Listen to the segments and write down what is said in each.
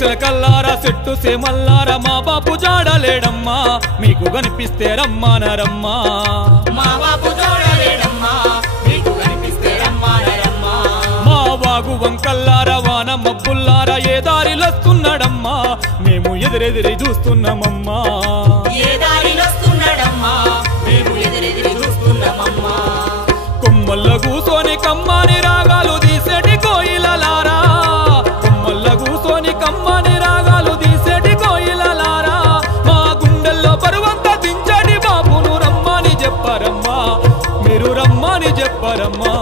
సిలకల్లారా చెట్టు సేమల్లారా మా బాపు జాడలేడమ్మా మీకు కనిపిస్తే రమ్మానరమ్మా మా బాపు జాడలేడమ్మా మీకు కనిపిస్తే రమ్మానరమ్మా మా వాగు వంకల్లారా వాన మబ్బుల్లారా ఏ దారిలొస్తున్నాడమ్మా మేము ఎదురెదిరి చూస్తున్నామమ్మా ఏ దారిలొస్తున్నాడమ్మా మేము ఎదురెదిరి చూస్తున్నామమ్మా కొమ్మల్ల కూసోని కమ్మాని రాగాలు తీసేటి కోయిలలారా కొమ్మల్ల కూసోని కమ్మాని రాగాలు తీసేటి కోయిలలారా మా గుండెల్లో బరువంతా దించడి బాబును రమ్మని చెప్పరమ్మా మీరు రమ్మని చెప్పరమ్మా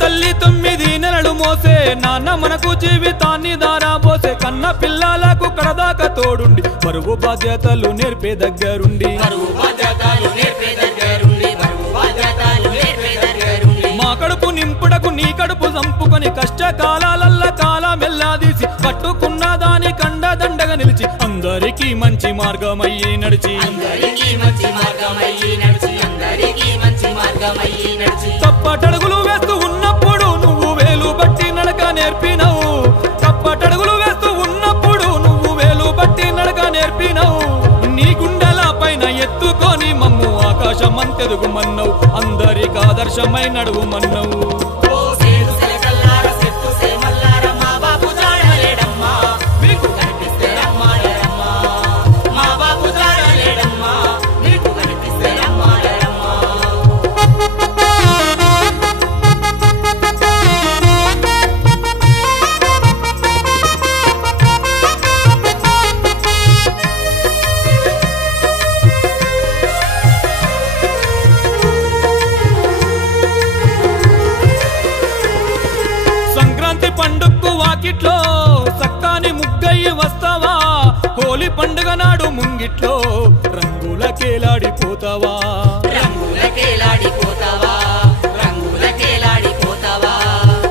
తల్లి 9 నెలలు మోసే నాన్న మనకు జీవితాన్ని దారాబోసే కన్న పిల్లలకు కడదాకా తోడుండి బరువు బాధ్యతలు నేర్పే దగ్గరుండి మా కడుపు నింపుడకు నీ కడుపు చంపుకొని కష్టకాలాలల్ల కాలమెల్లాదీసి పట్టుకున్న దాని కండదండగా నిలిచి అందరికీ మంచి మార్గమయ్యి నడిచి తప్పటడుగులు వేస్తూ ఉన్నప్పుడు నువ్వు వేలు బట్టి నడక నేర్పినవు తప్పటడుగులు వేస్తూ ఉన్నప్పుడు నువ్వు వేలు బట్టి నడక నేర్పినవు నీ గుండెల పైన ఎత్తుకొని మమ్ము ఆకాశమంతెదుగు మన్నవు అందరికి ఆదర్శమై నడువు మన్నవు పండుగకు వాకిట్లో సక్కాని ముగ్గయ్యి వస్తావా హోలీ పండుగ నాడు ముంగిట్లో రంగుల కేలాడిపోతావా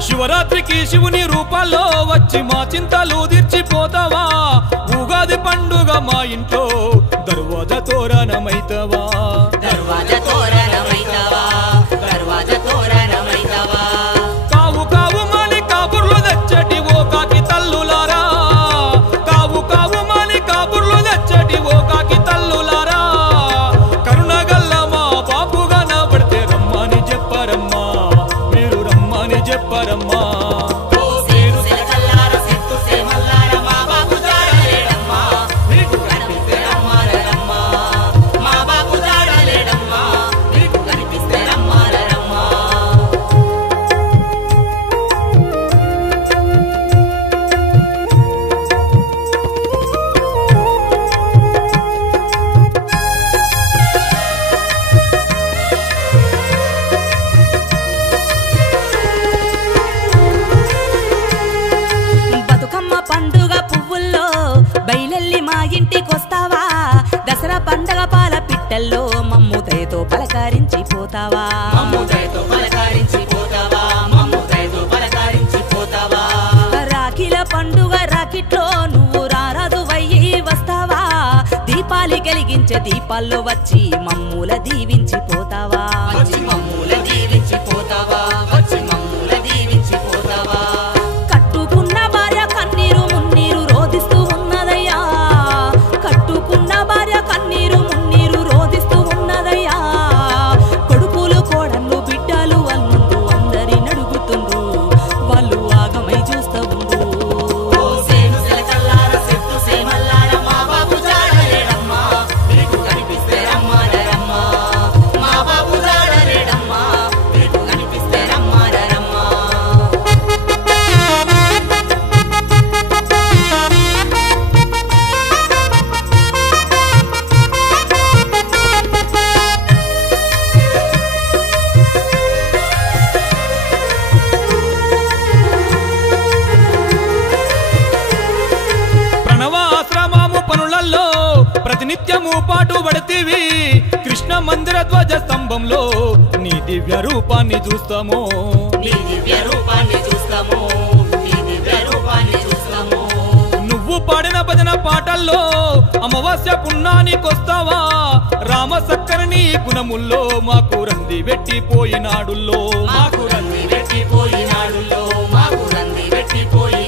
శివరాత్రికి శివుని రూపాల్లో వచ్చి మా చింతలు తీర్చిపోతావా ఉగాది పండుగ మా ఇంట్లో దర్వాజా తోరణమైతవా కావు కావు మాలి కాబుర్లు తెచ్చటి ఓ కాకి తల్లులారా కావు కావు మాలి కాబుర్లు తెచ్చటి ఓ కాకి తల్లులారా కరుణగల్ల మా బాపుగా నా పడితే రమ్మని చెప్పరమ్మా మీరు రమ్మని చెప్పరమ్మా దసరా పండగ పాల పిట్టల్లో మమ్ము దయతో పలకరించిపోతావా రాఖీల పండుగ రాకిట్లో నువ్వు రారాదు వయ్యి వస్తావా దీపాలి కలిగించే దీపాల్లో వచ్చి మమ్ముల దీవించిపోతావా కట్టుకున్న భార్య కన్నీరు మున్నీరు రోధిస్తూ ఉన్నదయ్యా కట్టుకున్న భార్య కన్నీరు మున్నీరు రోధిస్తూ ఉన్నదయ్యా కొడుకులు కోడళ్ళు బిడ్డలు అల్లుండు అందరి నడుగుతుండ్రు వాళ్ళు ఆగమై చూస్తూ ఉండు మా బాబు మందిర ధ్వజ స్తంభంలో నీ దివ్య రూపాన్ని చూస్తాము నీ దివ్య రూపాన్ని చూస్తాము నీ దివ్య రూపాన్ని చూస్తాము నువ్వు పాడిన భజన పాటల్లో అమావాస్య పుణ్యానికొస్తావా రామ సక్కరని గుణముల్లో మాకు రంది పెట్టిపోయినాడుల్లో మాకు రంది పెట్టిపోయినాడుల్లో మాకు రంది పెట్టిపోయి